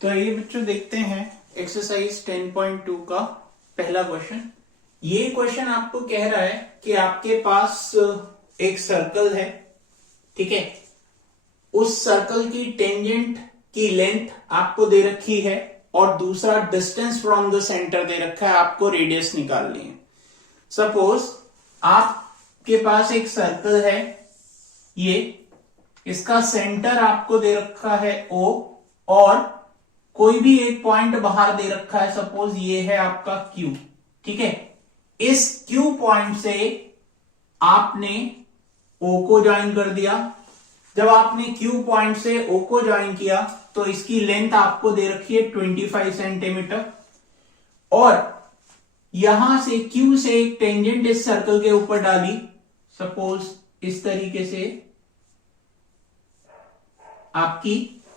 तो ये बच्चों देखते हैं एक्सरसाइज 10.2 का पहला क्वेश्चन। ये क्वेश्चन आपको कह रहा है कि आपके पास एक सर्कल है, ठीक है। उस सर्कल की टेंजेंट की लेंथ आपको दे रखी है और दूसरा डिस्टेंस फ्रॉम द सेंटर दे रखा है, आपको रेडियस निकालनी है। सपोज आपके पास एक सर्कल है, ये इसका सेंटर आपको दे रखा है O और कोई भी एक पॉइंट बाहर दे रखा है, सपोज ये है आपका Q, ठीक है। इस Q पॉइंट से आपने O को ज्वाइन कर दिया। जब आपने Q पॉइंट से O को ज्वाइन किया तो इसकी लेंथ आपको दे रखी है 25 सेंटीमीटर और यहां से Q से एक टेंजेंट इस सर्कल के ऊपर डाली, सपोज इस तरीके से आपकी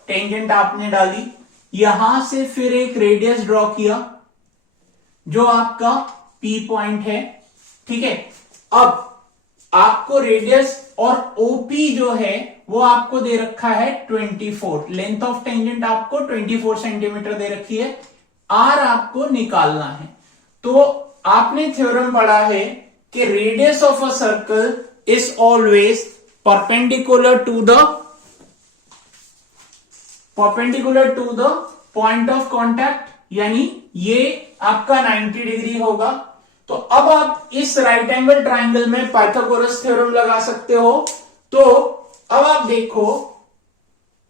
टेंजेंट आपने डाली। यहां से फिर एक रेडियस ड्रॉ किया जो आपका P पॉइंट है, ठीक है। अब आपको रेडियस और OP जो है वो आपको दे रखा है 24, लेंथ ऑफ टेंजेंट आपको 24 सेंटीमीटर दे रखी है। R आपको निकालना है। तो आपने थ्योरम पढ़ा है कि radius of a circle is always perpendicular to the point of contact, यानी ये आपका 90 डिग्री होगा। तो अब आप इस राइट एंगल ट्राइंगल में पाइथागोरस थ्योरम लगा सकते हो। तो अब आप देखो,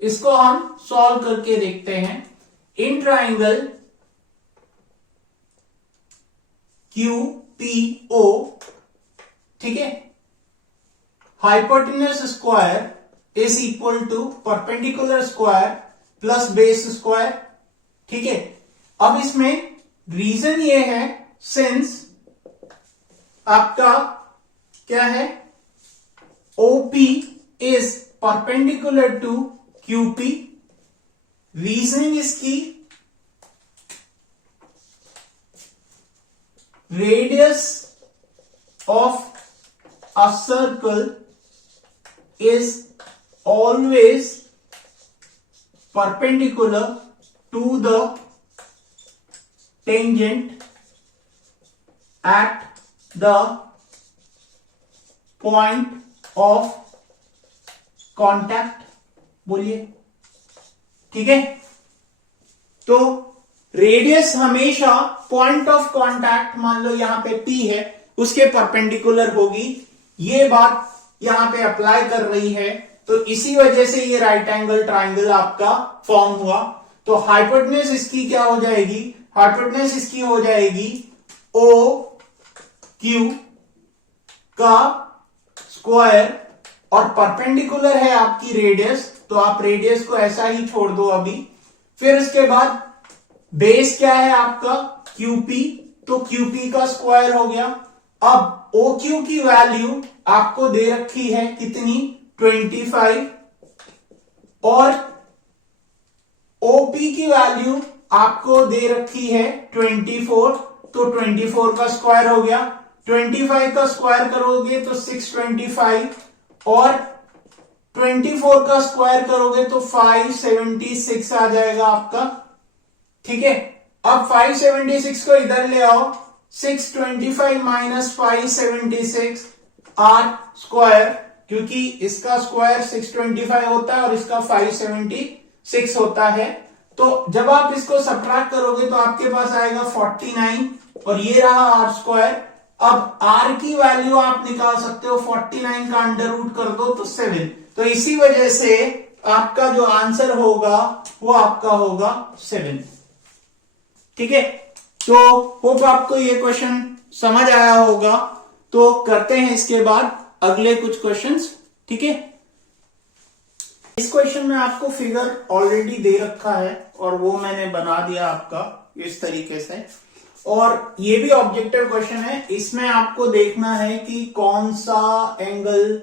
इसको हम सॉल्व करके देखते हैं। इन ट्राइंगल QPO, ठीक है, hypotenuse square is equal to perpendicular square plus base square, ठीक है। अब इसमें रीजन ये है, सिंस आपका क्या है, OP is perpendicular to QP। Reasoning इसकी radius of a circle is always perpendicular to the tangent at the point of contact, बोलिए, ठीक है। तो रेडियस हमेशा पॉइंट ऑफ कांटेक्ट, मान लो यहां पे P है, उसके परपेंडिकुलर होगी। ये बात यहां पे अप्लाई कर रही है, तो इसी वजह से ये राइट एंगल ट्राइंगल आपका फॉर्म हुआ। तो हाइपोटेन्यूज इसकी क्या हो जाएगी, हाइपोटेन्यूज इसकी हो जाएगी OQ का स्क्वायर और परपेंडिकुलर है आपकी रेडियस, तो आप रेडियस को ऐसा ही छोड़ दो अभी। फिर इसके बाद बेस क्या है आपका QP, तो QP का स्क्वायर हो गया। अब OQ की वैल्यू आपको दे रखी है कितनी, 25 और OP की वैल्यू आपको दे रखी है 24, तो 24 का स्क्वायर हो गया। 25 का स्क्वायर करोगे तो 625 और 24 का स्क्वायर करोगे तो 576 आ जाएगा आपका, ठीक है। अब 576 को इधर ले आओ, 625 माइनस 576 R स्क्वायर, क्योंकि इसका स्क्वायर 625 होता है और इसका 576 होता है। तो जब आप इसको सब्ट्रैक्ट करोगे तो आपके पास आएगा 49 और ये रहा R स्क्वायर। अब R की वैल्यू आप निकाल सकते हो, 49 का अंडर रूट कर दो तो 7। तो इसी वजह से आपका जो आंसर होगा वो आपका होगा 7, ठीक है। तो होप आपको ये क्वेश्चन समझ आया होगा। तो करते हैं इसके बाद अगले कुछ क्वेश्चंस, ठीक है। इस क्वेश्चन में आपको फिगर ऑलरेडी दे रखा है और वो मैंने बना दिया आपका इस तरीके से, और ये भी ऑब्जेक्टिव क्वेश्चन है। इसमें आपको देखना है कि कौन सा एंगल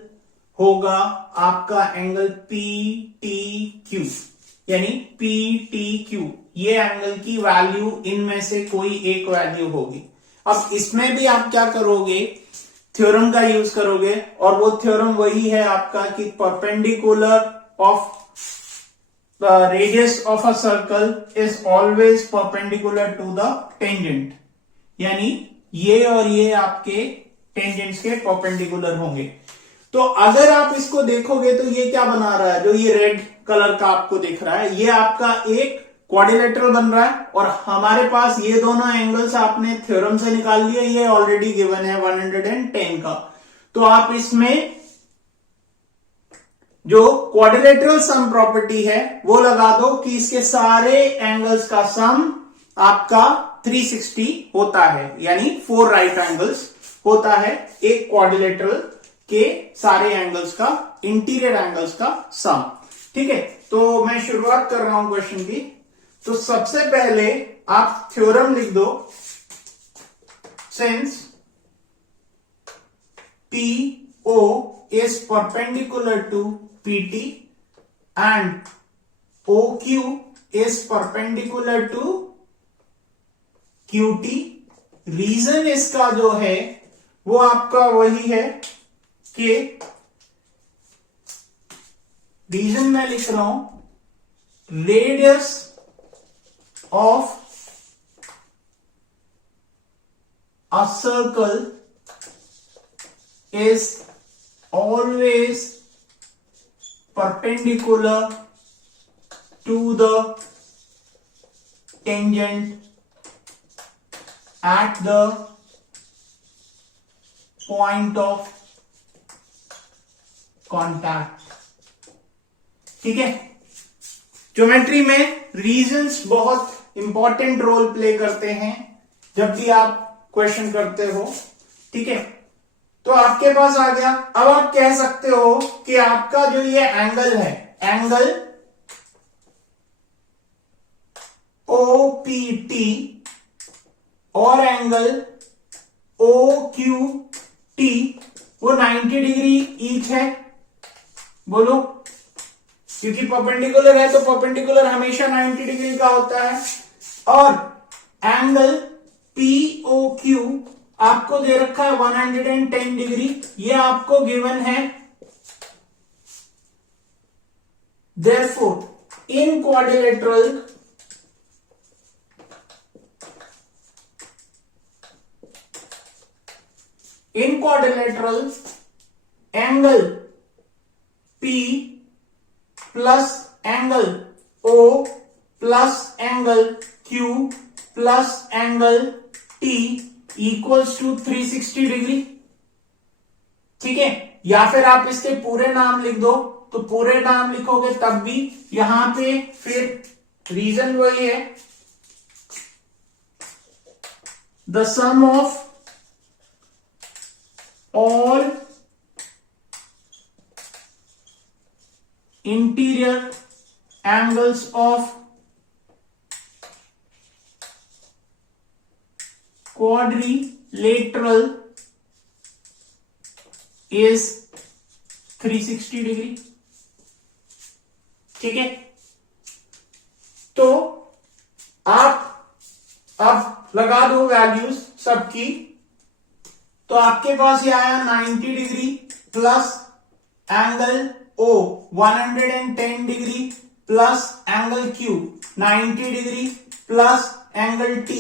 होगा आपका एंगल PTQ, यानी PTQ, ये एंगल की वैल्यू इनमें से कोई एक वैल्यू होगी। अब इसमें भी आप क्या करोगे, थ्योरम का यूज करोगे, और वो थ्योरम वही है आपका कि perpendicular of radius of a circle is always perpendicular to the tangent, यानी ये और ये आपके टेंजेंट्स के परपेंडिकुलर होंगे। तो अगर आप इसको देखोगे तो ये क्या बना रहा है, जो ये रेड कलर का आपको दिख रहा है, ये आपका एक क्वाड्रिलेटरल बन रहा है, और हमारे पास ये दोनों एंगल्स आपने थ्योरम से निकाल लिए, ये ऑलरेडी गिवन है 110 का। तो आप इसमें जो क्वाड्रिलेटरल सम प्रॉपर्टी है वो लगा दो कि इसके सारे एंगल्स का सम आपका 360 होता है, यानी 4 राइट एंगल्स होता है एक क्वाड्रिलेटरल के सारे एंगल्स का, इंटीरियर एंगल्स का सम। ठीक है, तो मैं शुरुआत कर रहा हूं क्वेश्चन की। तो सबसे पहले आप थ्योरम लिख दो, since PO is perpendicular to PT and OQ is perpendicular to QT। Reason इसका जो है वो आपका वही है कि रीजन मैं लिख रहा हूं, radius of a circle is always perpendicular to the tangent at the point of contact। ठीक है, ज्योमेट्री में रीजंस बहुत इंपॉर्टेंट रोल प्ले करते हैं जब भी आप क्वेश्चन करते हो। ठीक है, तो आपके पास आ गया। अब आप कह सकते हो कि आपका जो ये एंगल है, एंगल OPT और एंगल OQT वो 90 डिग्री ईच है। बोलो, क्योंकि परपेंडिकुलर है तो परपेंडिकुलर हमेशा 90 डिग्री का होता है। और एंगल POQ आपको दे रखा है 110 डिग्री, ये आपको गिवन है। Therefore in quadrilateral angle P plus angle O plus angle Q plus angle T equals to 360 degree. ठीक है, या फिर आप इसके पूरे नाम लिख दो, तो पूरे नाम लिखोगे तब भी यहां पे फिर रीजन वही है, the sum of all interior angles of quadrilateral is 360 degree. ठीक है, तो आप अब लगा दो वैल्यूज सबकी, तो आपके पास ये आया 90 degree plus angle O 110 degree plus angle Q 90 degree plus angle T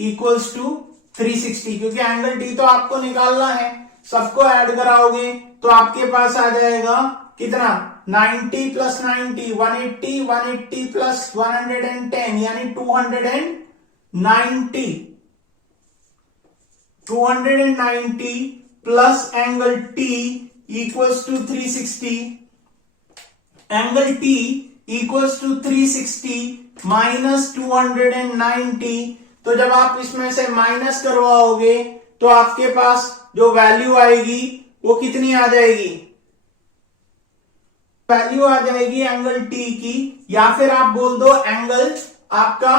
equals to 360, क्योंकि एंगल T तो आपको निकालना है, सबको ऐड कराओगे तो आपके पास आ जाएगा कितना, 90 प्लस 90 180, 180 प्लस 110 यानी 290 plus angle T equals to 360, angle T equals to 360 minus 290। तो जब आप इसमें से माइनस करवाओगे तो आपके पास जो वैल्यू आएगी वो कितनी आ जाएगी, वैल्यू आ जाएगी एंगल T की, या फिर आप बोल दो एंगल आपका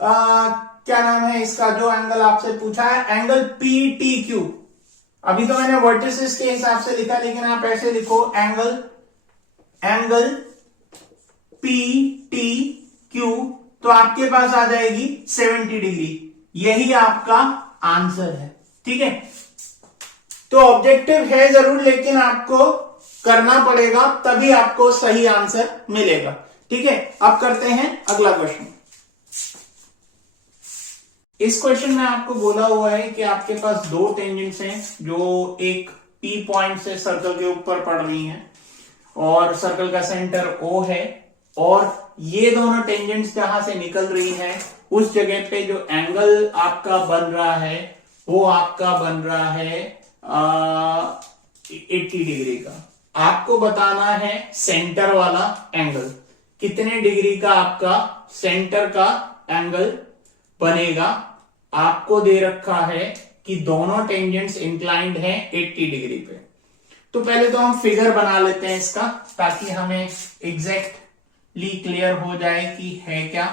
क्या नाम है इसका, जो एंगल आपसे पूछा है एंगल PTQ। अभी तो मैंने वर्टिसेस के हिसाब से लिखा, लेकिन आप ऐसे लिखो एंगल PTQ, तो आपके पास आ जाएगी 70 डिग्री। यही आपका आंसर है। ठीक है, तो ऑब्जेक्टिव है जरूर, लेकिन आपको करना पड़ेगा, तभी आपको सही आंसर मिलेगा। ठीक है, अब करते हैं अगला क्वेश्चन। इस क्वेश्चन में आपको बोला हुआ है कि आपके पास दो टेंजेंट्स हैं जो एक पी पॉइंट से सर्कल के ऊपर पड़ रही हैं और सर्कल का सेंटर ओ है, और ये दोनों टेंजेंट्स जहां से निकल रही हैं उस जगह पे जो एंगल आपका बन रहा है वो आपका बन रहा है 80 डिग्री का। आपको बताना है सेंटर वाला एंगल, कितने डिग्री का आपका सेंटर का एंगल बनेगा। आपको दे रखा है कि दोनों टेंजेंट्स इंक्लाइंड हैं 80 डिग्री पे। तो पहले तो हम फिगर बना लेते हैं इसका, ताकि हमें एग्जैक्टली क्लियर हो जाए कि है क्या।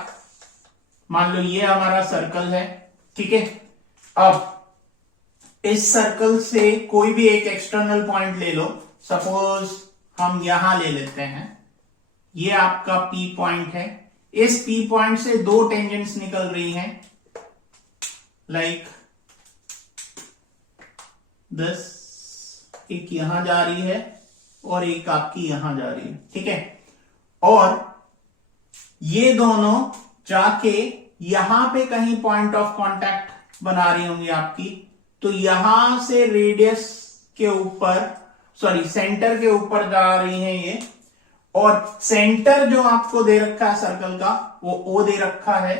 मान लो ये हमारा सर्कल है, ठीक है। अब इस सर्कल से कोई भी एक एक्सटर्नल पॉइंट ले लो, सपोज हम यहां ले लेते हैं, ये आपका पी पॉइंट है। इस पी पॉइंट से दो टेंजेंट्स निकल रही हैं, लाइक दिस, एक यहां जा रही है और एक आपकी यहां जा रही है, ठीक है। और ये दोनों जाके यहां पे कहीं पॉइंट ऑफ कांटेक्ट बना रही होंगी आपकी। तो यहां से रेडियस के ऊपर, सॉरी सेंटर के ऊपर जा रही हैं ये, और सेंटर जो आपको दे रखा है सर्कल का वो ओ दे रखा है।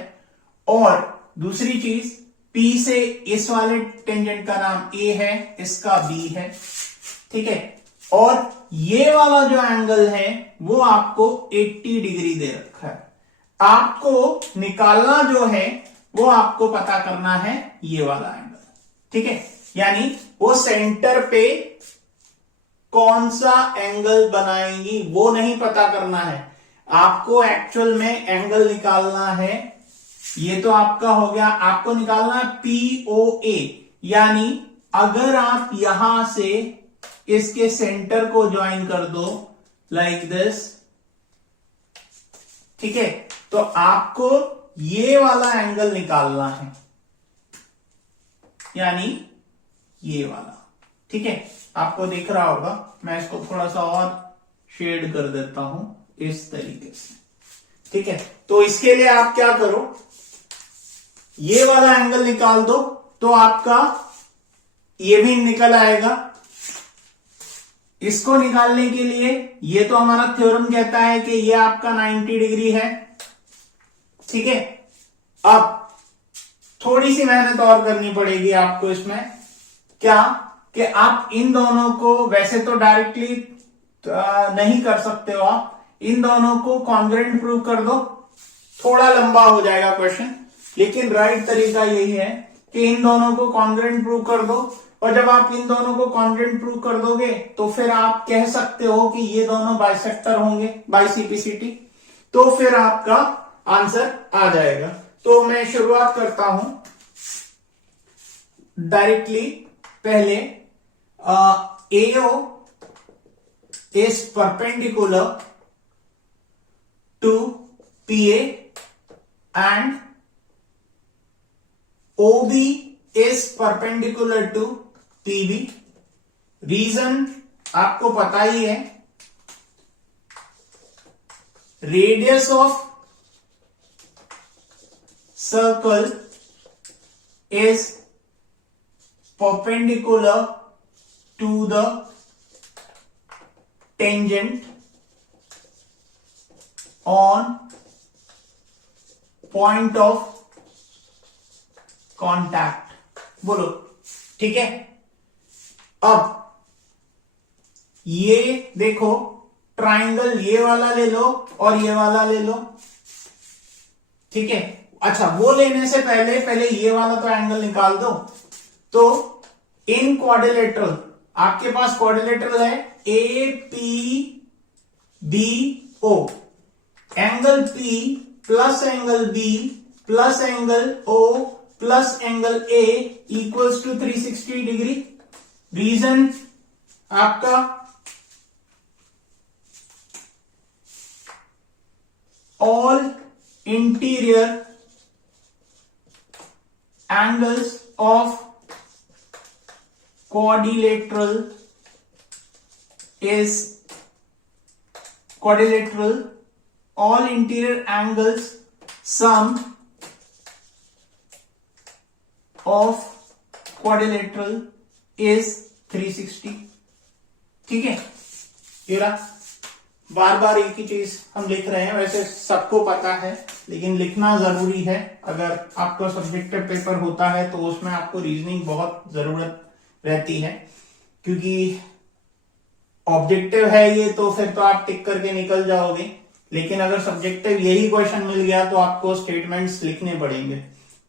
और दूसरी चीज, पी से इस वाले टेंजेंट का नाम ए है, इसका बी है, ठीक है। और ये वाला जो एंगल है वो आपको 80 डिग्री दे रखा है। आपको निकालना जो है वो आपको पता करना है ये वाला एंगल, ठीक है। यानी वो सेंटर पे कौन सा एंगल बनाएंगी वो नहीं पता करना है, आपको एक्चुअल में एंगल निकालना है। ये तो आपका हो गया, आपको निकालना है POA। यानी अगर आप यहां से इसके सेंटर को ज्वाइन कर दो लाइक दिस, ठीक है, तो आपको ये वाला एंगल निकालना है, यानी ये वाला, ठीक है। आपको दिख रहा होगा, मैं इसको थोड़ा सा और शेड कर देता हूं इस तरीके से, ठीक है। तो इसके लिए आप क्या करो, ये वाला एंगल निकाल दो तो आपका ये भी निकल आएगा। इसको निकालने के लिए ये तो हमारा थ्योरम कहता है कि ये आपका 90 डिग्री है, ठीक है। अब थोड़ी सी मेहनत और करनी पड़ेगी आपको इसमें, क्या कि आप इन दोनों को, वैसे तो डायरेक्टली नहीं कर सकते हो आप, इन दोनों को कॉन्ग्रुएंट प्रूव कर दो। थोड़ा लंबा हो जाएगा क्वेश्चन, लेकिन राइट तरीका यही है कि इन दोनों को कॉन्ग्रुएंट प्रूव कर दो। और जब आप इन दोनों को कॉन्ग्रुएंट प्रूव कर दोगे तो फिर आप कह सकते हो कि ये दोनों बाइसेक्टर होंगे बाय सीपीसीटी, तो फिर आपका आंसर आ जाएगा। तो मैं शुरुआत करता हूं डायरेक्टली। पहले AO is perpendicular to PA and OB is perpendicular to PB। Reason आपको पता ही है, radius of circle is perpendicular to the tangent on point of contact। बोलो, ठीक है। अब ये देखो ट्राइंगल, ये वाला ले लो और ये वाला ले लो, ठीक है। अच्छा, वो लेने से पहले ये वाला तो एंगल निकाल दो। तो इन क्वाड्रिलेटरल, आपके पास क्वाड्रिलेटरल है APBO, angle P plus angle B plus angle O plus angle A equals to 360 degree. Reason आपका all interior angles of quadrilateral is quadrilateral, all interior angles sum of quadrilateral is 360। ठीक है, ये रहा। बार बार एक ही चीज हम लिख रहे हैं, वैसे सबको पता है लेकिन लिखना जरूरी है। अगर आपका सब्जेक्टिव पेपर होता है तो उसमें आपको रीजनिंग बहुत जरूरत रहती है, क्योंकि ऑब्जेक्टिव है ये, तो फिर तो आप टिक करके निकल जाओगे। लेकिन अगर सब्जेक्टिव यही क्वेश्चन मिल गया तो आपको स्टेटमेंट्स लिखने पड़ेंगे।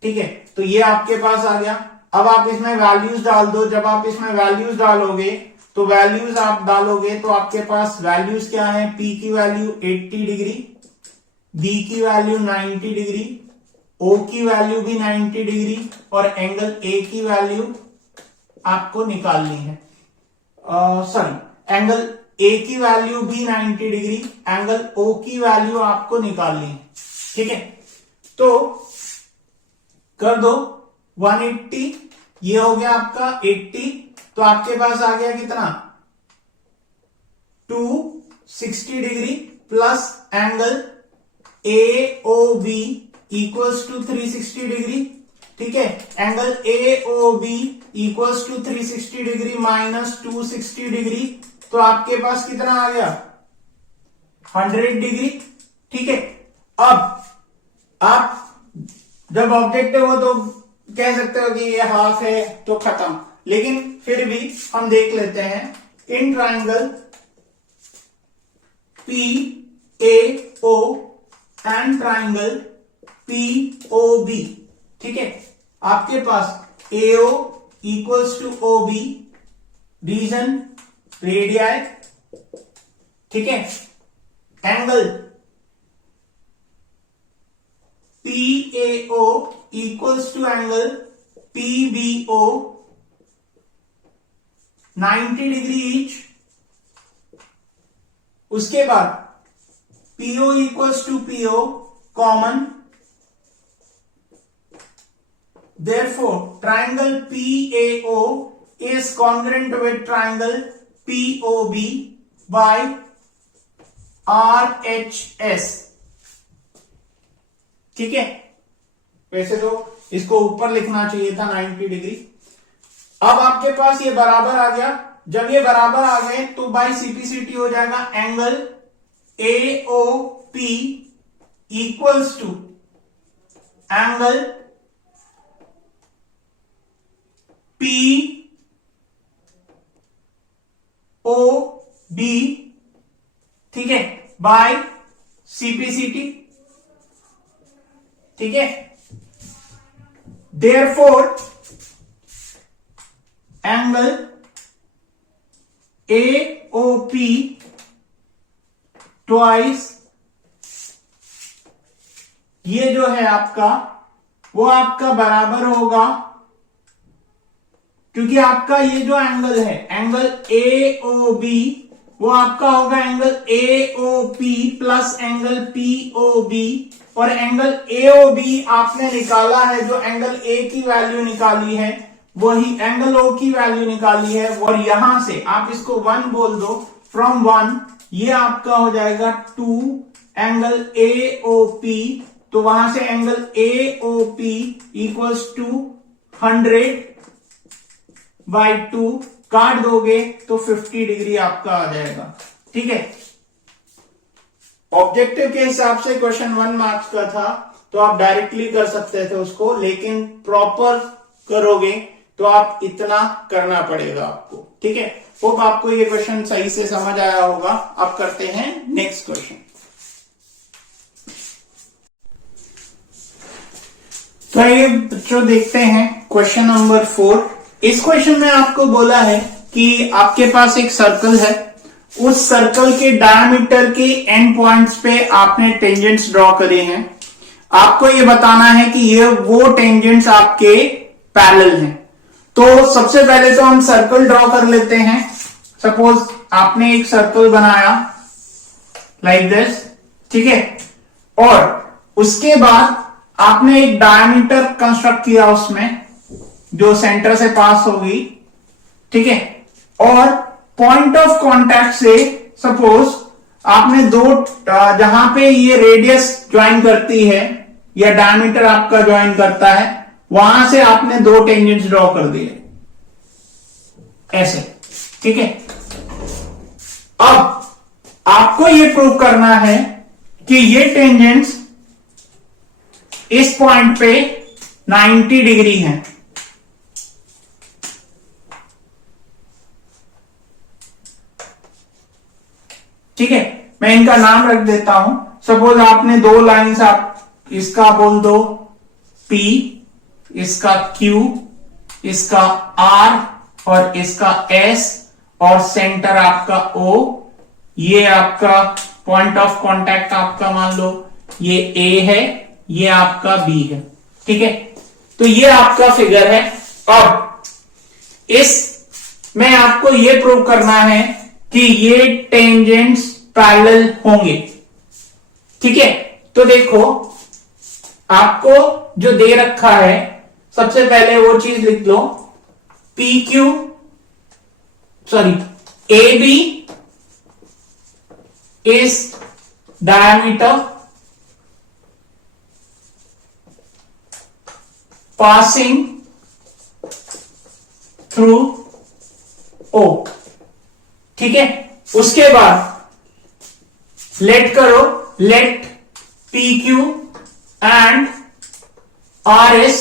ठीक है, तो ये आपके पास आ गया। अब आप इसमें वैल्यूज डाल दो। जब आप इसमें वैल्यूज डालोगे तो वैल्यूज आप डालोगे तो आपके पास वैल्यूज क्या है? P की वैल्यू 80 डिग्री, B की वैल्यू 90 डिग्री, O की वैल्यू भी 90 डिग्री और एंगल A की वैल्यू आपको निकालनी है। एंगल A की वैल्यू भी 90 डिग्री, एंगल O की वैल्यू आपको निकालनी है। ठीक है, तो कर दो 180, ये हो गया आपका 80, तो आपके पास आ गया कितना? 260 degree plus angle AOB equals to 360 degree. ठीक है, angle AOB equals to 360 degree minus 260 degree, तो आपके पास कितना आ गया? 100 डिग्री। ठीक है, अब आप जब ऑब्जेक्टिव हो तो कह सकते हो कि ये हाफ है तो खत्म, लेकिन फिर भी हम देख लेते हैं। In triangle PAO and triangle POB, ठीक है, आपके पास AO equals to OB, reason radii. ठीक है, angle PAO equals to angle PBO 90 degree each. उसके बाद PO equals to PO common, therefore triangle PAO is congruent with triangle POB by RHS। ठीक है, वैसे तो इसको ऊपर लिखना चाहिए था 90 डिग्री। अब आपके पास ये बराबर आ गया। जब ये बराबर आ गए तो बाय CPCT हो जाएगा angle AOP equals to angle POB, ठीक है, बाय CPCT। ठीक है, देयरफॉर एंगल AOP ट्वाइस, ये जो है आपका वो आपका बराबर होगा, क्योंकि आपका ये जो एंगल है एंगल AOB वो आपका होगा angle AOP plus angle POB, और एंगल AOB आपने निकाला है, जो एंगल A की वैल्यू निकाली है वही एंगल O की वैल्यू निकाली है, और यहां से आप इसको 1 बोल दो, फ्रॉम 1 ये आपका हो जाएगा 2 एंगल AOP, तो वहां से एंगल AOP इक्वल्स टू 100/2 काट दोगे तो 50 डिग्री आपका आ जाएगा। ठीक है, ऑब्जेक्टिव के हिसाब से क्वेश्चन 1 मार्क्स का था तो आप डायरेक्टली कर सकते थे उसको, लेकिन प्रॉपर करोगे तो आप इतना करना पड़ेगा आपको। ठीक है, होप आपको ये क्वेश्चन सही से समझ आया होगा। अब करते हैं नेक्स्ट क्वेश्चन। तो ये बच्चों देखते हैं क्वेश्चन नंबर 4। इस क्वेश्चन में आपको बोला है कि आपके पास एक सर्कल है, उस सर्कल के डायमीटर के एंड पॉइंट्स पे आपने टेंजेंट्स ड्रॉ करे हैं। आपको ये बताना है कि ये वो टेंजेंट्स आपके पैरेलल हैं। तो सबसे पहले तो हम सर्कल ड्रॉ कर लेते हैं। सपोज आपने एक सर्कल बनाया लाइक दिस, ठीक है, और उसके बाद आपने एक डायमीटर कंस्ट्रक्ट किया उसमें, जो सेंटर से पास होगी, ठीक है, और पॉइंट ऑफ कांटेक्ट से सपोज आपने दो जहां पे ये रेडियस ज्वाइन करती है या डायमीटर आपका ज्वाइन करता है, वहां से आपने दो टेंजेंट्स ड्रॉ कर दिए ऐसे, ठीक है। अब आपको ये प्रूव करना है कि ये टेंजेंट्स इस पॉइंट पे 90 डिग्री हैं। ठीक है, मैं इनका नाम रख देता हूं। सपोज आपने दो लाइंस, आप इसका बोल दो P, इसका Q, इसका R और इसका S, और सेंटर आपका O। ये आपका पॉइंट ऑफ कांटेक्ट आपका मान लो ये A है, ये आपका B है, ठीक है। तो ये आपका फिगर है। अब इस में आपको ये प्रूव करना है कि ये टेंजेंट्स पैरेलल होंगे, ठीक है। तो देखो, आपको जो दे रखा है, सबसे पहले वो चीज लिख लो, AB is diameter passing through O, ठीक है। उसके बाद लेट करो, late PQ and RS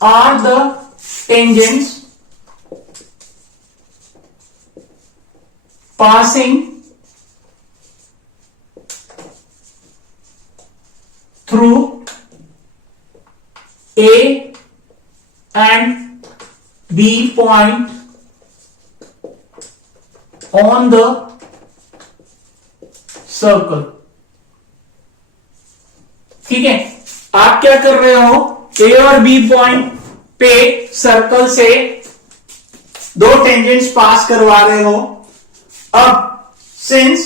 are the tangents passing through A and B point on the circle, ठीक है। आप क्या कर रहे हो, ए और बी पॉइंट पे सर्कल से दो टेंजेंट्स पास करवा रहे हो। अब since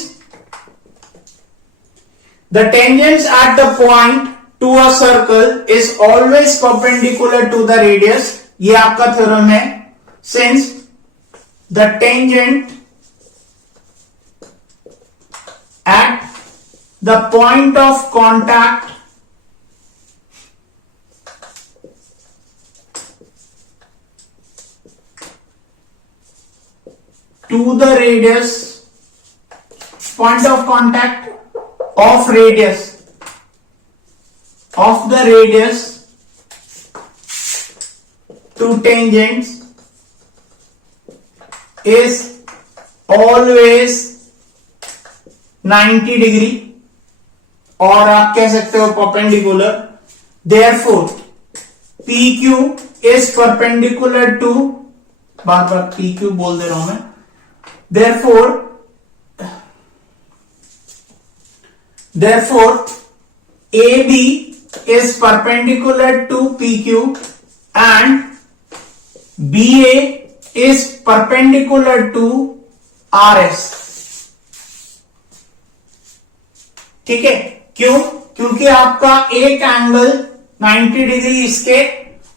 the tangents at the point to a circle is always perpendicular to the radius, ये आपका थ्योरम है। Since the tangent at the point of contact to the radius, point of contact of radius of the radius to tangents is always 90 degree, और आप कह सकते हो perpendicular. Therefore PQ is perpendicular to, बार बार PQ बोल दे रहा हूं मैं। Therefore AB is perpendicular to PQ and BA is perpendicular to RS, ठीक है। क्यों? क्योंकि आपका एक एंगल 90 डिग्री इसके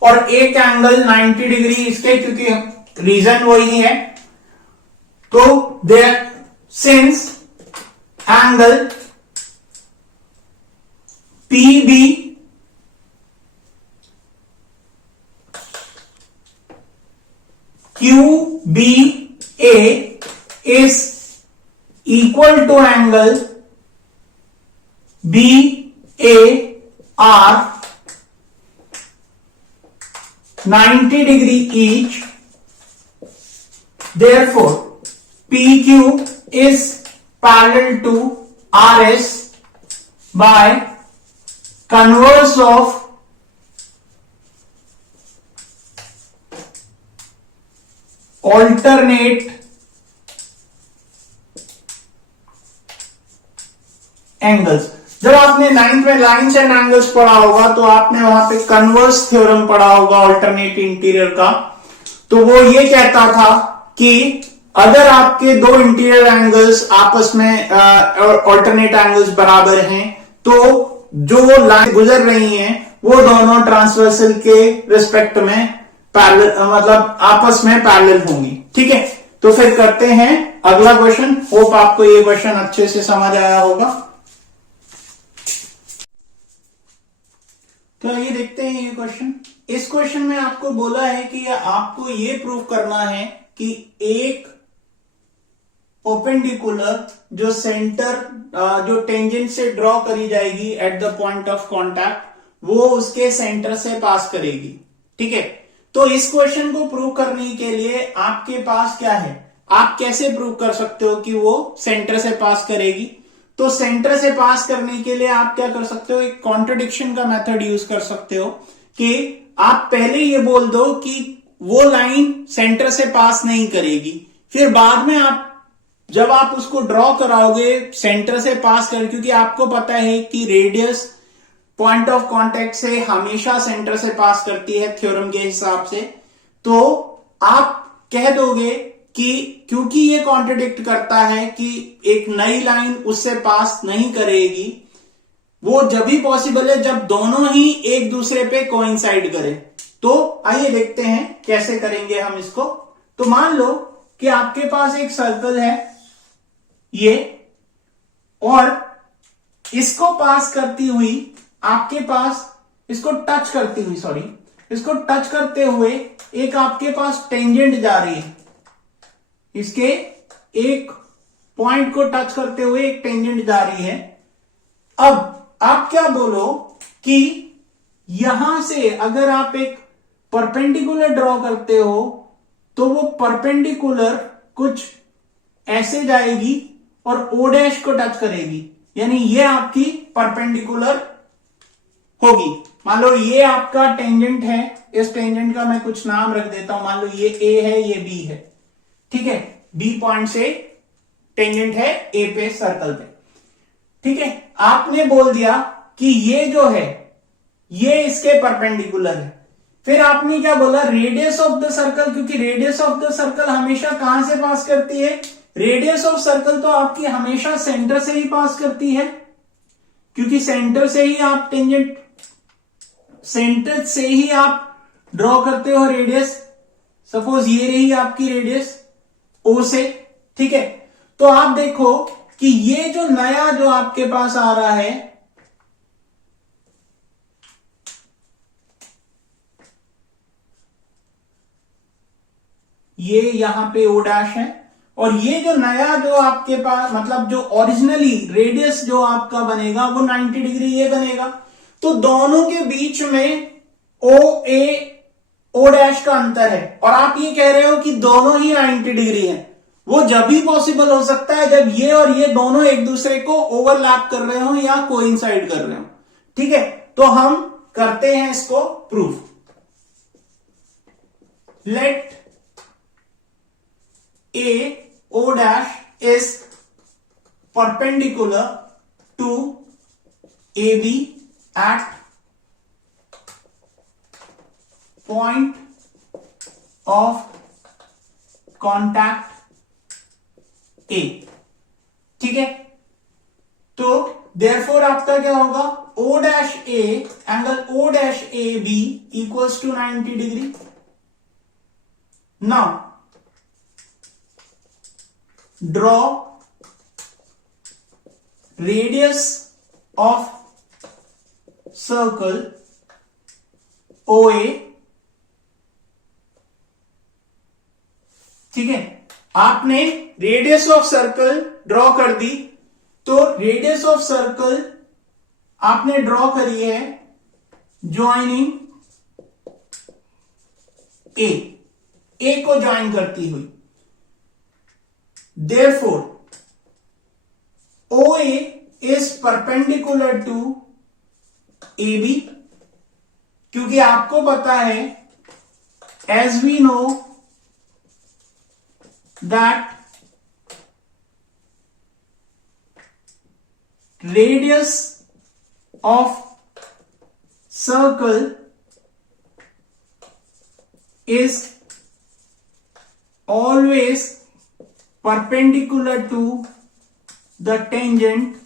और एक एंगल 90 डिग्री इसके, क्योंकि रीजन वही है। तो since angle PB QBA is equal to angle BAR 90 degree each, therefore PQ is parallel to RS by converse of alternate angles. जब आपने 9th में लाइन्स एंड एंगल्स पढ़ा होगा तो आपने वहां पे कन्वर्स थ्योरम पढ़ा होगा ऑल्टरनेट इंटीरियर का। तो वो ये कहता था कि अगर आपके दो इंटीरियर एंगल्स आपस में ऑल्टरनेट एंगल्स बराबर हैं, तो जो लाइन गुजर रही हैं वो दोनों ट्रांसवर्सल के रिस्पेक्ट में पैरेलल, मतलब आपस में पैरेलल होंगी, ठीक है। तो फिर करते हैं अगला क्वेश्चन। होप आपको ये क्वेश्चन अच्छे से समझ आया होगा। तो ये देखते हैं ये क्वेश्चन। इस क्वेश्चन में आपको बोला है कि आपको ये प्रूव करना है कि एक परपेंडिकुलर जो सेंटर जो टेंजेंट से ड्रॉ करी जाएगी eight the point of contact, वो उसके सेंटर से पास करेगी। ठीक है, तो इस क्वेश्चन को प्रूव करने के लिए आपके पास क्या है, आप कैसे प्रूव कर सकते हो कि वो सेंटर से पास करेगी। तो सेंटर से पास करने के लिए आप क्या कर सकते हो, एक कॉन्ट्रडिक्शन का मेथड यूज कर सकते हो कि आप पहले ये बोल दो कि वो लाइन सेंटर से पास नहीं करेगी, फिर बाद में आप जब आप उसको ड्रॉ कराओगे सेंटर से पास कर, क्योंकि आपको पता है कि रेडियस पॉइंट ऑफ कांटेक्ट से हमेशा सेंटर से पास करती है थ्योरम के हिसाब से, तो आप कह दोगे कि क्योंकि ये कॉन्ट्रडिक्ट करता है कि एक नई लाइन उससे पास नहीं करेगी, वो जब भी पॉसिबल है जब दोनों ही एक दूसरे पे कोइंसाइड करें। तो आइए देखते हैं कैसे करेंगे हम इसको। तो मान लो कि आपके पास एक सर्कल है ये, और इसको पास करती हुई आपके पास, इसको टच करती हुई सॉरी इसको टच करते हुए एक आपके पास टेंजेंट जा रही है, इसके एक पॉइंट को टच करते हुए एक टेंजेंट जा रही है। अब आप क्या बोलो कि यहां से अगर आप एक परपेंडिकुलर ड्रॉ करते हो तो वो परपेंडिकुलर कुछ ऐसे जाएगी और ओ डैश को टच करेगी, यानी ये आपकी परपेंडिकुलर होगी। मान लो ये आपका टेंजेंट है, इस टेंजेंट का मैं कुछ नाम रख देता हूं, मान लो ये ए है ये बी है, ठीक है, बी पॉइंट से टेंजेंट है ए पे सर्कल पे। ठीक है, आपने बोल दिया कि ये जो है ये इसके परपेंडिकुलर है। फिर आपने क्या बोला, रेडियस ऑफ द सर्कल, क्योंकि रेडियस ऑफ द सर्कल हमेशा कहां से पास करती है, रेडियस ऑफ सर्कल तो आपकी हमेशा सेंटर से ही पास करती है, क्योंकि सेंटर से ही आप टेंजेंट, सेंटर से ही आप ड्रॉ करते हो रेडियस। सपोज ये रही आपकी रेडियस ओ से, ठीक है। तो आप देखो कि ये जो नया जो आपके पास आ रहा है, ये यहां पे ओ डैश है, और ये जो नया जो आपके पास मतलब जो ओरिजिनली रेडियस जो आपका बनेगा वो 90 डिग्री ये बनेगा। तो दोनों के बीच में ओ ए ओ डैश का अंतर है, और आप ये कह रहे हो कि दोनों ही 90 डिग्री है। वो जब भी पॉसिबल हो सकता है जब ये और ये दोनों एक दूसरे को ओवरलैप कर रहे हो या कोइंसाइड कर रहे हो। ठीक है, तो हम करते हैं इसको proof. Let A O dash is perpendicular to AB at point of contact A। ठीक है, तो therefore आपका क्या होगा, O dash A angle O dash AB equals to 90 degree. Now draw radius of circle OA। ठीक है, आपने radius of circle draw कर दी, तो रेडियस ऑफ सर्कल आपने ड्रॉ करी है ज्वाइनिंग ए को ज्वाइन करती हुई। Therefore, OA is perpendicular to AB, क्योंकि आपको पता है, as we know that radius of circle is always perpendicular to the tangent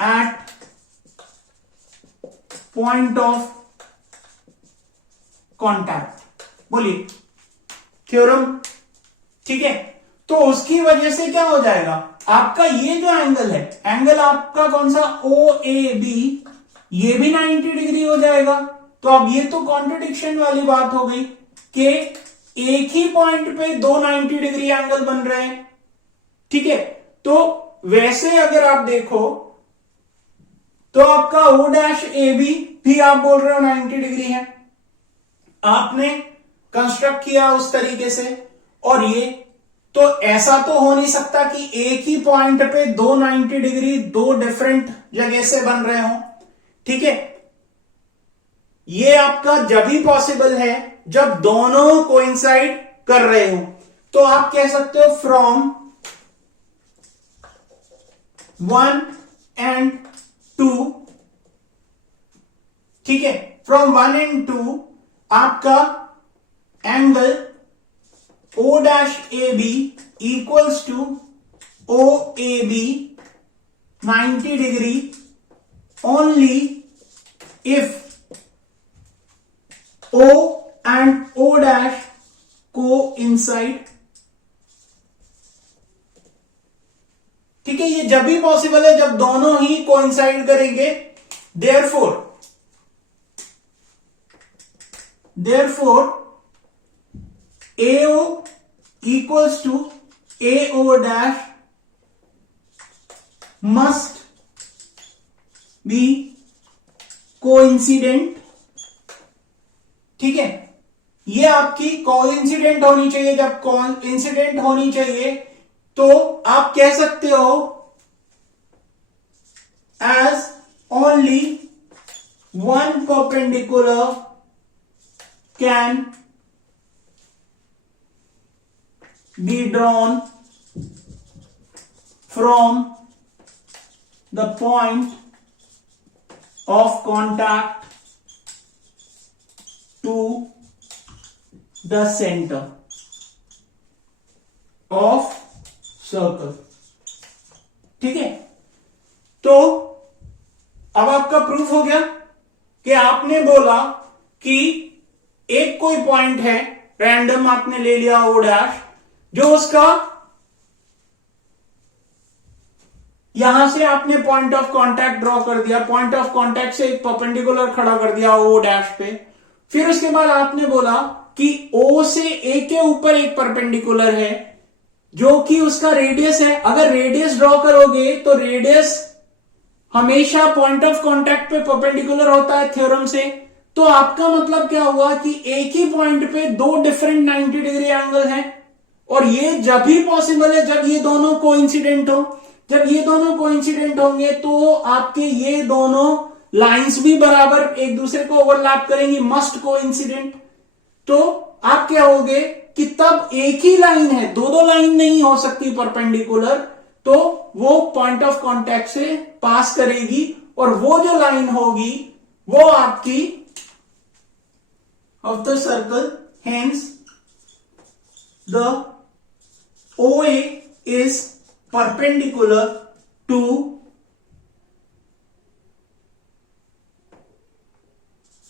at point of contact। बोलिए थ्योरम, ठीक है। तो उसकी वजह से क्या हो जाएगा, आपका ये जो एंगल है, एंगल आपका कौन सा, ओ ए बी, ये भी 90 डिग्री हो जाएगा। तो अब ये तो कॉन्ट्रडिक्शन वाली बात हो गई कि एक ही पॉइंट पे दो 90 डिग्री एंगल बन रहे हैं, ठीक है। तो वैसे अगर आप देखो तो आपका ओ डैश ए बी भी आप बोल रहे हो 90 डिग्री है, आपने कंस्ट्रक्ट किया उस तरीके से। और ये तो ऐसा तो हो नहीं सकता कि एक ही पॉइंट पे दो 90 डिग्री दो डिफरेंट जगह से बन रहे हो, ठीक है। ये आपका जब ही पॉसिबल है जब दोनों कोइंसाइड कर रहे हो। तो आप कह सकते हो फ्रॉम 1 and 2, ठीक है, फ्रॉम 1 and 2 आपका angle O dash A B equals to O A B 90 degree only if O and O dash coincide, ठीक है। ये जब भी पॉसिबल है जब दोनों ही कोइंसाइड करेंगे। Therefore AO equals to AO dash must be coincident, ठीक है। ये आपकी कोइंसिडेंट होनी चाहिए। जब कोइंसिडेंट होनी चाहिए तो आप कह सकते हो as only one perpendicular can be drawn from the point of contact to the center of circle, ठीक है। तो अब आपका प्रूफ हो गया कि आपने बोला कि एक कोई पॉइंट है रैंडम आपने ले लिया ओ डैश, जो उसका यहां से आपने पॉइंट ऑफ कांटेक्ट ड्रॉ कर दिया, पॉइंट ऑफ कांटेक्ट से एक परपेंडिकुलर खड़ा कर दिया ओ डैश पे। फिर उसके बाद आपने बोला कि O से A के ऊपर एक परपेंडिकुलर है जो कि उसका रेडियस है। अगर रेडियस ड्रॉ करोगे तो रेडियस हमेशा पॉइंट ऑफ कांटेक्ट पे परपेंडिकुलर होता है थ्योरम से। तो आपका मतलब क्या हुआ कि एक ही पॉइंट पे दो डिफरेंट 90 डिग्री एंगल हैं, और ये जब ही पॉसिबल है जब ये दोनों कोइंसिडेंट हो। जब ये दोनों कोइंसिडेंट होंगे तो आपके ये दोनों लाइंस भी बराबर एक दूसरे को ओवरलैप करेंगी, मस्ट कोइंसिडेंट। तो आप क्या होगे कि तब एक ही लाइन है, दो दो लाइन नहीं हो सकती परपेंडिकुलर, तो वो पॉइंट ऑफ कांटेक्ट से पास करेगी, और वो जो लाइन होगी वो आपकी of the circle, hence the OA is perpendicular to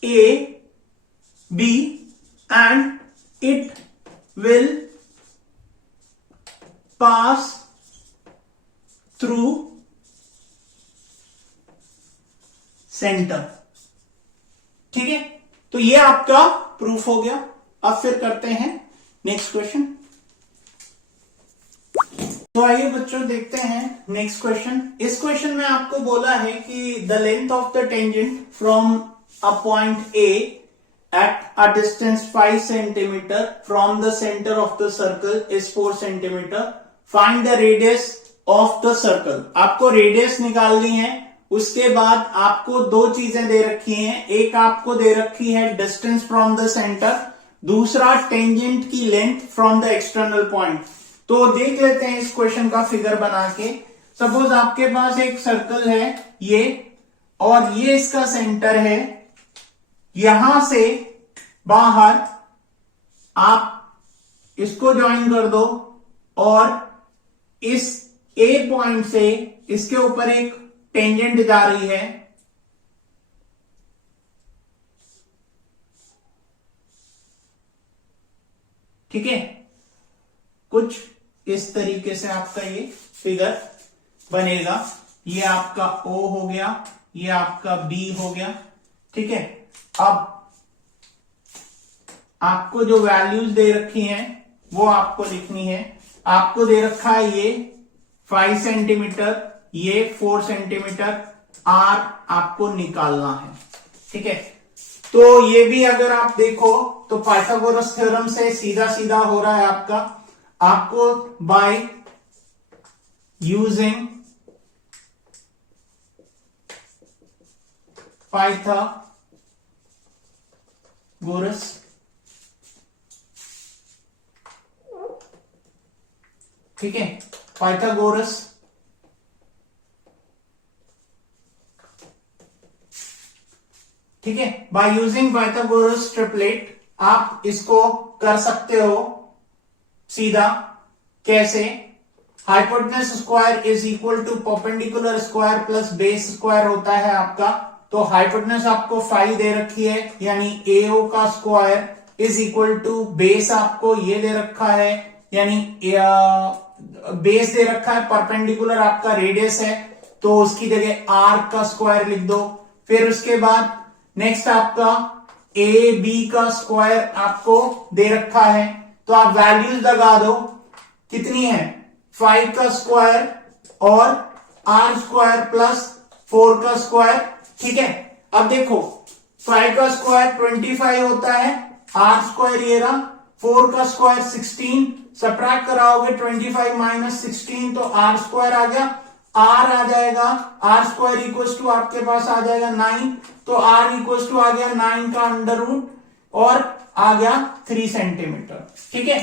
A, B and it will pass through center, ठीक है। तो ये आपका प्रूफ हो गया। अब फिर करते हैं नेक्स्ट क्वेश्चन। तो आइए बच्चों देखते हैं नेक्स्ट क्वेश्चन। इस क्वेश्चन में आपको बोला है कि the length of the tangent from a point A at a distance 5 centimeter from the center of the circle is 4 centimeter. Find the radius of the circle. आपको रेडियस निकालनी है। उसके बाद आपको दो चीजें दे रखी हैं, एक आपको दे रखी है डिस्टेंस फ्रॉम द सेंटर, दूसरा टेंजेंट की length from the external point. तो देख लेते हैं इस क्वेश्चन का फिगर बना के। सपोज आपके पास एक सर्कल है ये, और ये इसका सेंटर है। यहां से बाहर आप इसको ज्वाइन कर दो, और इस A पॉइंट से इसके ऊपर एक टेंजेंट जा रही है। ठीक है, कुछ इस तरीके से आपका ये फिगर बनेगा। ये आपका O हो गया, ये आपका B हो गया। ठीक है, अब आपको जो वैल्यूज दे रखी हैं वो आपको लिखनी है। आपको दे रखा है ये 5 सेंटीमीटर, ये 4 सेंटीमीटर, R आपको निकालना है। ठीक है, तो ये भी अगर आप देखो तो पाइथागोरस थ्योरम से सीधा सीधा हो रहा है आपको बाय यूजिंग पाइथागोरस ठीक है, पाइथागोरस ठीक है, बाय यूजिंग पाइथागोरस ट्रिपलेट आप इसको कर सकते हो सीधा। कैसे? Hypotenuse square is equal to perpendicular square plus base square होता है आपका। तो हाइपोटेनस आपको 5 दे रखी है, यानी AO का square is equal to base आपको ये दे रखा है, यानी बेस दे रखा है, परपेंडिकुलर आपका रेडियस है तो उसकी जगह आर्क का स्क्वायर लिख दो। फिर उसके बाद नेक्स्ट आपका AB का स्क्वायर आपको दे रखा है, तो आप वैल्यूज लगा दो। कितनी है? 5 का स्क्वायर और R स्क्वायर प्लस 4 का स्क्वायर। ठीक है, अब देखो 5 का स्क्वायर 25 होता है, R स्क्वायर ये रहा, 4 का स्क्वायर 16, सब्ट्रैक्ट कराओगे 25 माइनस 16 तो R स्क्वायर आ गया, R आ जाएगा, R स्क्वायर इक्वल टू आपके पास आ जाएगा 9, तो R इक्वल टू आ गया 9 का अंडर रूट और आ गया 3 सेंटीमीटर। ठीक है,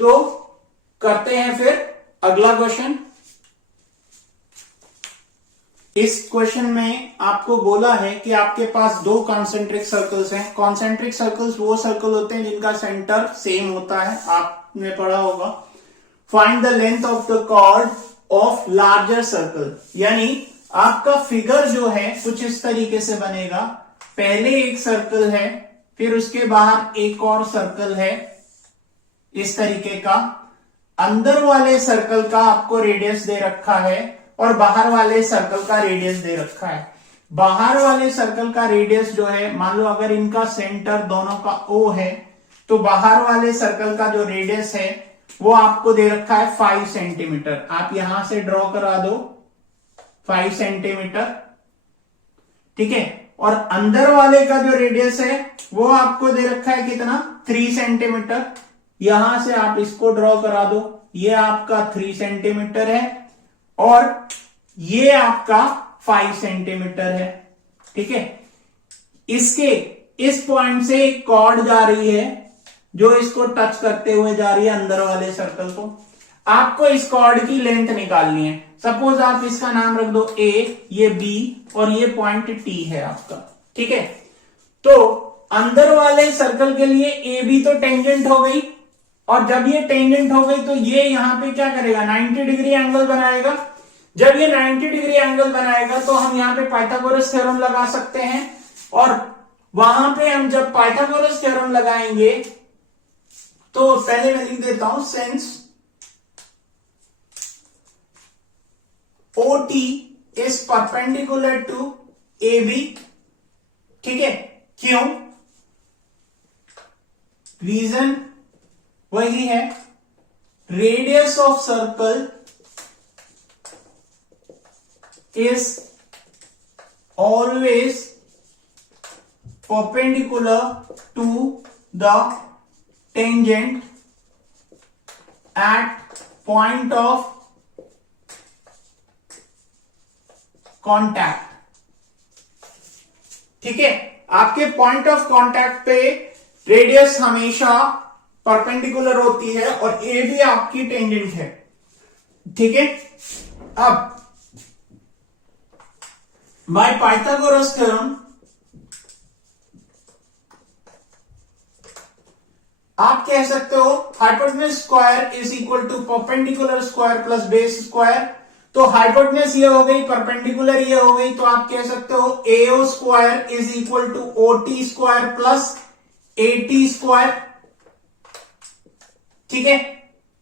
तो करते हैं फिर अगला क्वेश्चन। इस क्वेश्चन में आपको बोला है कि आपके पास 2 कॉन्सेंट्रिक सर्कल्स हैं। कॉन्सेंट्रिक सर्कल्स वो सर्कल होते हैं जिनका सेंटर सेम होता है, आपने पढ़ा होगा। Find the length of the chord of larger circle, यानी आपका फिगर जो है कुछ इस तरीके से बनेगा। पहले एक सर्कल है, फिर उसके बाहर एक और सर्कल है इस तरीके का। अंदर वाले सर्कल का आपको रेडियस दे रखा है और बाहर वाले सर्कल का रेडियस दे रखा है। बाहर वाले सर्कल का रेडियस जो है, मान लो अगर इनका सेंटर दोनों का O है, तो बाहर वाले सर्कल का जो रेडियस है वो आपको दे रखा है 5 सेंटीमीटर। आप यहां से ड्रॉ करा दो 5 सेंटीमीटर। ठीक है, और अंदर वाले का जो रेडियस है वो आपको दे रखा है कितना? 3 सेंटीमीटर। यहां से आप इसको ड्रॉ करा दो, ये आपका 3 सेंटीमीटर है और ये आपका 5 सेंटीमीटर है। ठीक है, इसके इस पॉइंट से एक कॉर्ड जा रही है जो इसको टच करते हुए जा रही है अंदर वाले सर्कल को। आपको इस कॉर्ड की लेंथ निकालनी है। सपोज आप इसका नाम रख दो A, ये B और ये पॉइंट T है आपका। ठीक है, तो अंदर वाले सर्कल के लिए AB तो टेंजेंट हो गई, और जब ये टेंजेंट हो गई तो ये यहां पे क्या करेगा? 90 डिग्री एंगल बनाएगा। जब ये 90 डिग्री एंगल बनाएगा तो हम यहां पे पाइथागोरस थ्योरम लगा सकते हैं, और वहां पे हम जब पाइथागोरस थ्योरम लगाएंगे तो पहले मैं लिख देता हूं, since OT is perpendicular to AB। ठीक है, क्यों? रीजन वही है, radius of circle is always perpendicular to the tangent at point of contact। ठीक है, आपके पॉइंट ऑफ कांटेक्ट पे रेडियस हमेशा परपेंडिकुलर होती है और ए भी आपकी टेंजेंट है। ठीक है, अब बाय पाइथागोरस थ्योरम आप कह सकते हो hypotenuse square is equal to perpendicular square plus base square. तो हाइपोटेनस ये हो गई, परपेंडिकुलर ये हो गई, तो आप कह सकते हो AO square is equal to OT square plus AT square. ठीक है,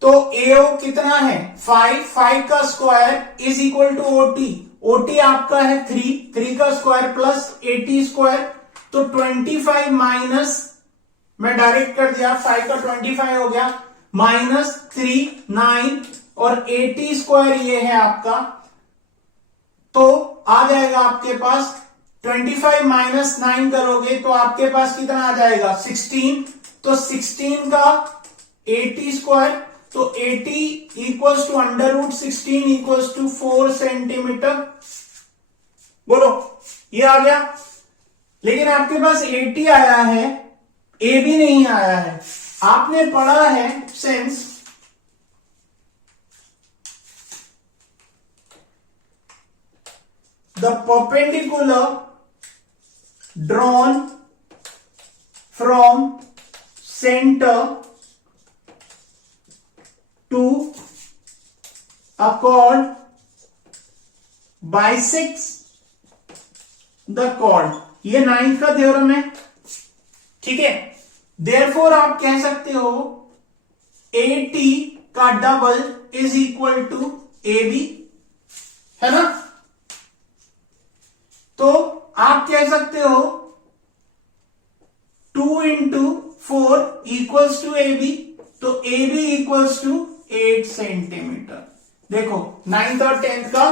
तो AO कितना है 5, 5 का square is equal to OT, OT आपका है 3 का स्क्वायर प्लस 80 स्क्वायर, तो 25 माइनस, मैं डायरेक्ट कर दिया, 5 का 25 हो गया, माइनस 3 9 और 80 स्क्वायर ये है आपका, तो आ जाएगा आपके पास 25 माइनस 9 करोगे तो आपके पास कितना आ जाएगा 16, तो 16 का 80 स्क्वायर, तो 80 equals to under root 16 equals to 4 centimetre. बोलो ये आ गया, लेकिन आपके पास 80 आया है, ए भी नहीं आया है। आपने पढ़ा है since the perpendicular drawn from center to a chord bisects the chord, ये 9th का थ्योरम है, ठीक है। देयरफॉर आप कह सकते हो AT का double is equal to AB, है ना। तो आप कह सकते हो 2 इंटू 4 इक्वल्स टू AB, तो AB इक्वल्स टू 8 सेंटीमीटर। देखो 9th और 10th का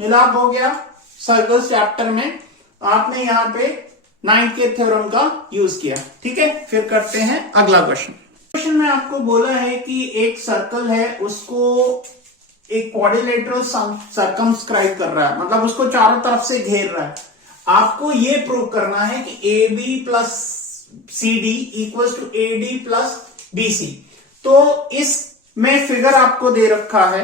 मिलाप हो गया सर्कल्स चैप्टर में, आपने यहां पे 9th के थ्योरम का यूज किया, ठीक है। फिर करते हैं अगला क्वेश्चन में आपको बोला है कि एक सर्कल है, उसको एक क्वाड्रिलेटरल सर्कमस्क्राइब कर रहा है, मतलब उसको चारों तरफ से घेर रहा है। आपको ये प्रूव करना है कि AB plus CD equals to AD plus BC। तो इसमें फिगर आपको दे रखा है,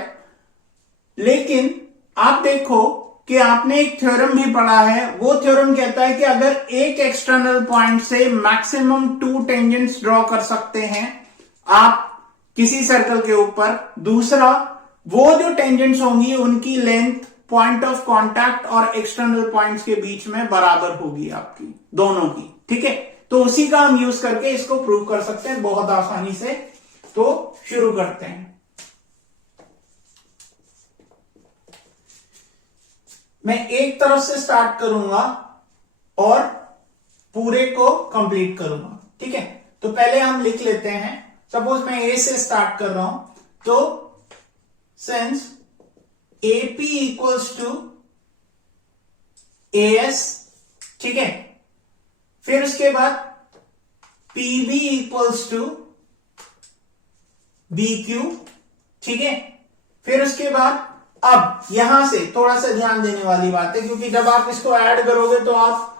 लेकिन आप देखो कि आपने एक थ्योरम भी पढ़ा है, वो थ्योरम कहता है कि अगर एक एक्सटर्नल पॉइंट से मैक्सिमम 2 टेंजेंट्स ड्रॉ कर सकते हैं आप किसी सर्कल के ऊपर, दूसरा वो जो टेंजेंट्स होंगी उनकी लेंथ पॉइंट ऑफ कांटेक्ट और एक्सटर्नल पॉइंट्स के बीच में बराबर होगी आपकी दोनों की, ठीक है। तो उसी का हम यूज करके इसको प्रूव कर सकते हैं बहुत आसानी से। तो शुरू करते हैं। मैं एक तरफ से स्टार्ट करूंगा और पूरे को कंप्लीट करूंगा, ठीक है। तो पहले हम लिख लेते हैं, सपोज मैं ए से स्टार्ट कर रहा हूं, तो since AP equals to AS, ठीक है। फिर उसके बाद PB इक्वल्स टू BQ, ठीक है। फिर उसके बाद अब यहां से थोड़ा सा ध्यान देने वाली बात है, क्योंकि जब आप इसको ऐड करोगे तो आप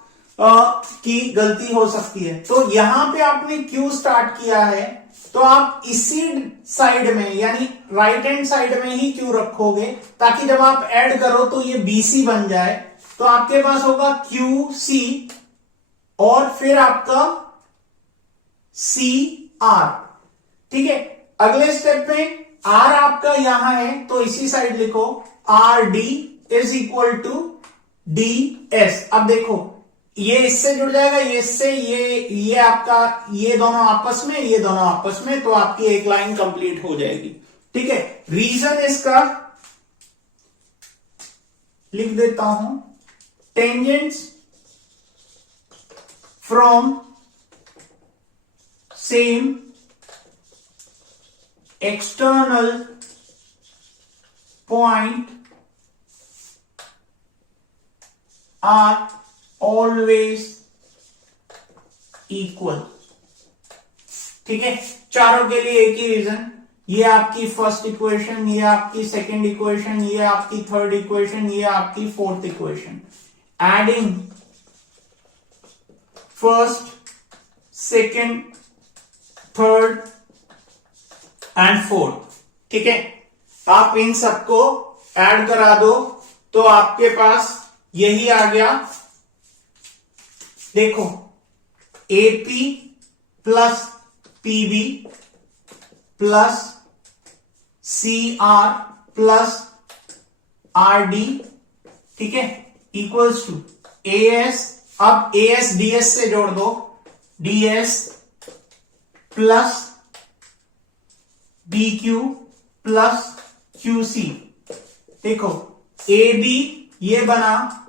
की गलती हो सकती है। तो यहां पे आपने Q स्टार्ट किया है, तो आप इसी साइड में यानी राइट हैंड साइड में ही Q रखोगे, ताकि जब आप ऐड करो तो ये BC बन जाए। तो आपके पास होगा QC और फिर आपका CR, ठीक है। अगले स्टेप में R आपका यहां है, तो इसी साइड लिखो RD is equal to DS। अब देखो ये इससे जुड़ जाएगा, ये इससे, ये आपका, ये दोनों आपस में, ये दोनों आपस में, तो आपकी एक लाइन कंप्लीट हो जाएगी, ठीक है। रीजन इसका लिख देता हूं, tangents from same external point are always equal, ठीक है। चारों के लिए एक ही रीजन, ये आपकी फर्स्ट इक्वेशन, ये आपकी सेकंड इक्वेशन, ये आपकी थर्ड इक्वेशन, ये आपकी fourth equation. Adding first, second, third and fourth, ठीक है। आप इन सबको ऐड करा दो तो आपके पास यही आ गया। देखो AP plus PB plus CR plus RD, ठीक है, इक्वल्स टू AS। अब AS DS से जोड़ दो, DS plus B Q plus Q C. देखो ए बी ये बना,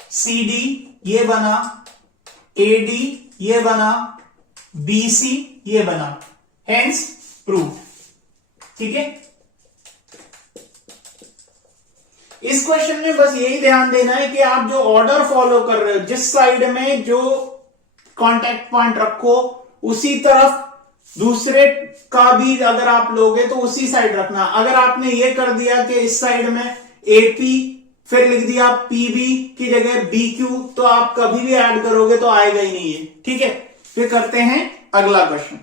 सी डी ये बना, ए डी ये बना, बी सी ये बना, हेंस प्रूव। ठीक है, इस क्वेश्चन में बस यही ध्यान देना है कि आप जो ऑर्डर फॉलो कर रहे हो, जिस साइड में जो कांटेक्ट पॉइंट रखो उसी तरफ दूसरे का भी अगर आप लोगे तो उसी साइड रखना। अगर आपने ये कर दिया कि इस साइड में एपी फिर लिख दिया पीबी की जगह बी क्यू, तो आप कभी भी ऐड करोगे तो आएगा ही नहीं है। ठीक है, फिर करते हैं अगला क्वेश्चन।